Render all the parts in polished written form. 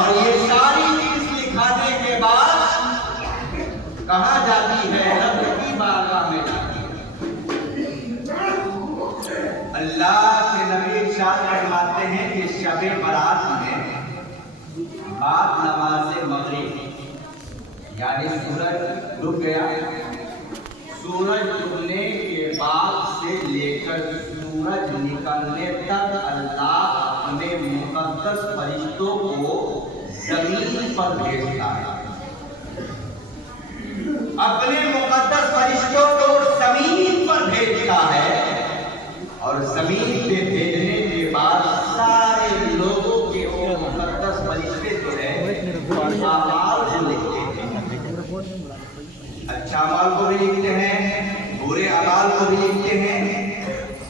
اور یہ ساری چیز دکھانے کے بعد کہاں جاتی ہے؟ رب کی بارگاہ میں جاتی ہے۔ اللہ کے نبی ارشاد فرماتے ہیں کہ شب برات میں بعد نماز مغرب یعنی سورج ڈوب گیا، سورج ڈوبنے کے بعد سے لے کر سورج نکلنے تک اللہ اپنے مقدس فرشتوں کو زمین پر بھیجتا ہے، اپنے مقدس فرشتوں کو زمین پر بھیجتا ہے، اور زمین پہ بھیجنے کے بعد سارے لوگوں کے وہ مقدس فرشتے جو ہے اعمال کو لکھتے ہیں، اچھا اعمال کو بھی لکھتے ہیں، برے اعمال کو بھی لکھتے ہیں،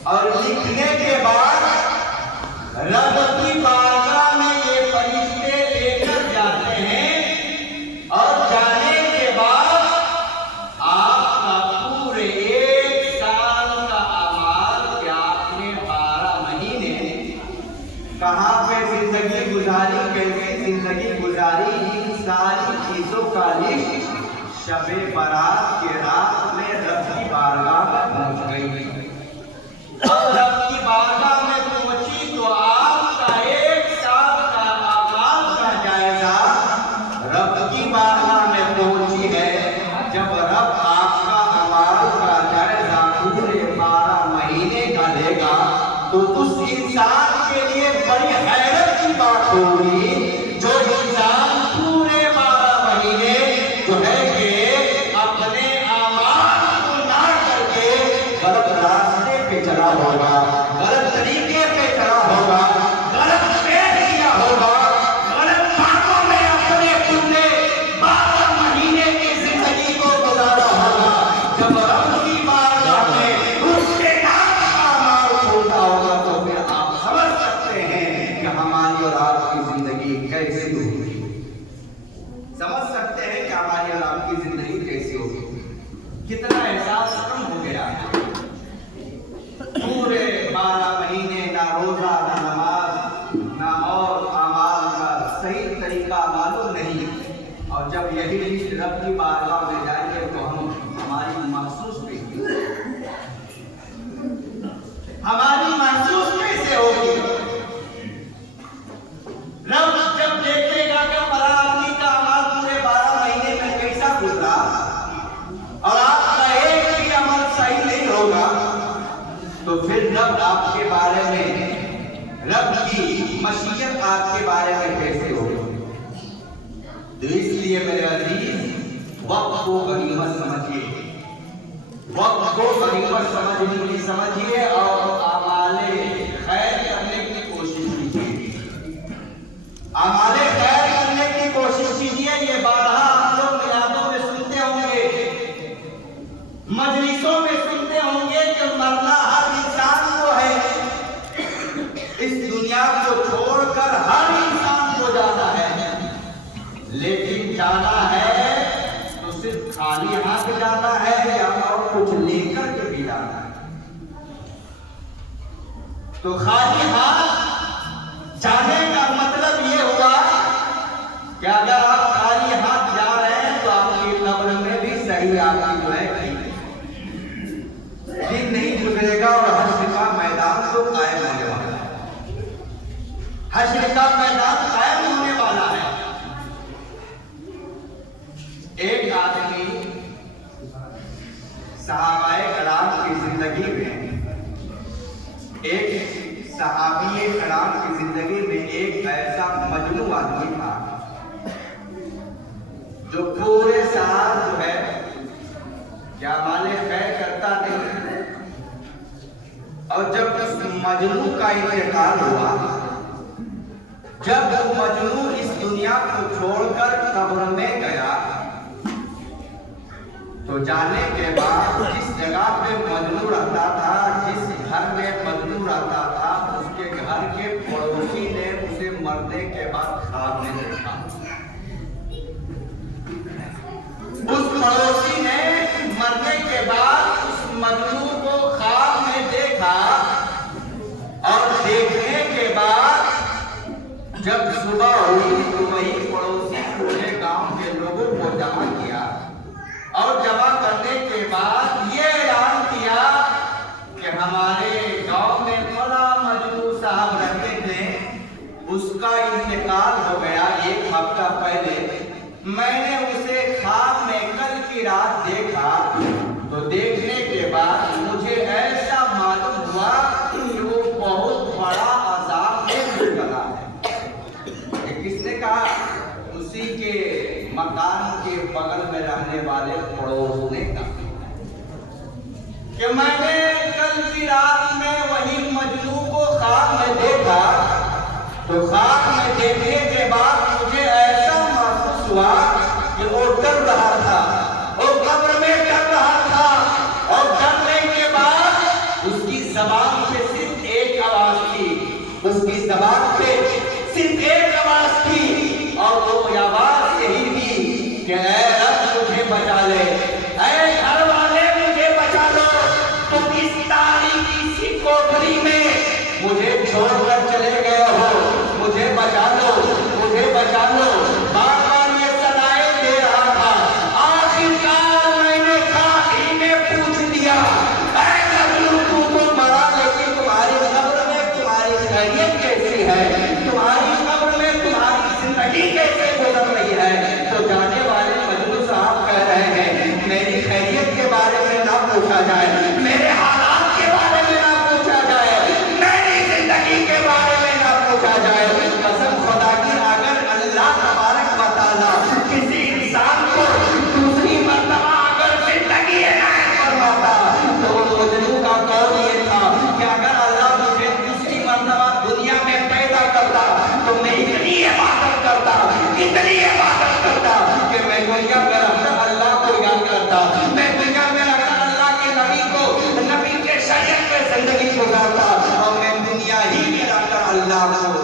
اور لکھنے کے بعد رب کی بارگاہ میں یہ فرشتے لے کر جاتے ہیں، اور جانے کے بعد آپ کا پورے 1 سال کا اعمال کہ آپ نے 12 مہینے کہاں پہ زندگی گزاری، کیسی زندگی گزاری، ان ساری چیزوں کا لسٹ شب برات کے رات میں رب کی بارگاہ میں پہنچ گئی، اور رب کی بارگاہ میں پہنچی تو آپ کا 1 سال کا اعمال کا جائزہ رب کی بارگاہ میں پہنچی ہے۔ جب رب آپ کا اعمال کا جائزہ پورے 12 مہینے کا لے گا تو اس انسان کے لیے بڑی حیرت کی بات ہوگی جو انسان پورے 12 مہینے جو ہے کہ اپنے اعمال کو نہ کر کے غلط راستے پہ چلا ہوگا، غلط طریقے پہ چلا ہوگا، غلط فعل کیا ہوگا، غلط کاموں میں اپنے پورے 12 مہینے کی زندگی کو گزارا ہوگا، جب رب کی بارگاہ میں اس کے نام کا اعمال کھولتا ہوگا تو پھر آپ سمجھ سکتے ہیں کہ ہماری اور آپ کی زندگی کیسی ہوگی، سمجھ سکتے ہیں کہ ہماری اور آپ کی زندگی کیسی ہوگی، کتنا احساس کم ہو گیا ہے۔ پورے 12 مہینے نہ روزہ نہ نماز نہ اور اعمال کا صحیح طریقہ معلوم نہیں، اور جب یہی لسٹ رب کی بارگاہ میں جائیں گے تو ہماری محسوس کیسے ہوگی؟ رب جب دیکھے گا کہ فلاں آدمی کا عمل پورے 12 مہینے میں کیسا گزرا اور آپ کا ایک بھی عمل صحیح نہیں ہوگا تو پھر رب آپ کے بارے میں، رب کی مشیت آپ کے بارے میں کیسے ہوگی؟ تو اس لیے میرے عزیز وقت کو غنیمت سمجھیے، وقت کو غنیمت سمجھیے اور اعمال خیر کرنے کی کوشش کیجیے، اعمال خیر کرنے کی کوشش کیجیے۔ یہ بارہا ہم لوگ میلادوں میں سنتے ہوں گے، مجلسوں میں سنتے ہوں گے کہ مرنا ہر انسان کو ہے، اس دنیا کو چھوڑ کر ہر انسان کو جانا ہے، لیکن جانا ہے تو صرف خالی ہاتھ جانا ہے یا اور کچھ لے کر کے بھی جانا ہے؟ تو خالی ہاتھ جانے کا مطلب یہ ہوا کہ اگر آپ خالی ہاتھ جا رہے ہیں تو آپ کی قبر میں بھی صحیح آپ کی جو ہے دن نہیں گزرے گا، اور حشر کا میدان تو قائم ہونے والا ہے، حشر کا میدان قائم ہونے والا ہے۔ ایک آدمی صحابہ کرام کی زندگی میں، ایک صحابی کرام کی زندگی میں ایک ایسا مجنون آدمی تھا جو پورے سال جو ہے کیا مال خیر کرتا نہیں، اور جب اس مجنون کا انتقال ہوا، جب وہ مجنون اس دنیا کو چھوڑ کر قبر میں گیا تو جانے کے بعد جس جگہ پہ مجنون رہتا تھا، جس گھر میں مجنون رہتا تھا، اس کے گھر کے پڑوسی نے اسے مرنے کے بعد خواب میں دیکھا، اس پڑوسی نے مرنے کے بعد اس مجنون کو خواب میں دیکھا، اور دیکھنے کے بعد جب صبح ہوئی تو وہی اس کا انتقال ہو گیا 1 ہفتہ پہلے. میں نے اسے خواب میں کل کی رات دیکھا تو دیکھنے کے بعد مجھے ایسا معلوم ہوا کہ وہ بہت بڑا عذاب میں مبتلا ہے. کس نے کہا؟ اسی کے مکان کے بغل میں رہنے والے پڑوس نے کہا کہ میں نے کل کی رات میں وہی مجنو کو خواب میں دیکھا تو خواب میں دیکھنے کے بعد مجھے ایسا محسوس ہوا کہ وہ ڈر رہا تھا، وہ قبر میں ڈر رہا تھا، اور ڈرنے کے بعد اس کی زبان پہ صرف ایک آواز تھی، اس کی زبان پہ صرف ایک آواز تھی، اور وہ آواز یہی تھی کہ اے رب مجھے بچا لے، اے گھر والے مجھے بچا لو، تم اس تاریکی سی کوٹری میں مجھے چھوڑ کر چلے گئے ہو، مجھے بچا لو، مجھے بچا لو. بار بار یہ صدائیں دے رہا تھا. آخرکار میں نے خاکی میں پوچھ دیا اے مجنو تو مرا لیکن تمہاری قبر میں تمہاری خیریت کیسی ہے؟ تمہاری قبر میں تمہاری زندگی کیسے گزر رہی ہے؟ تو جانے والے مجنو صاحب کہہ رہے ہیں میری خیریت کے بارے میں نہ پوچھا جائے، میرے حالات کے بارے میں نہ پوچھا جائے، میری زندگی کے بارے میں نہ پوچھا جائے. قسم خدا کی اگر اللہ تبارک و تعالیٰ کسی انسان کو دوسری مرتبہ اگر زندگی عنایت فرماتا تو وہ مجنو کا قول یہ تھا کہ اگر اللہ مجھے دوسری مرتبہ دنیا میں پیدا کرتا تو میں اتنی عبادت کرتا کہ میں دنیا میں رہ کر اللہ کو یاد کرتا، میں دنیا میں رہ کر اللہ کے نبی کے شریعت میں زندگی گزارتا، اور میں دنیا ہی میں رہ کر اللہ کو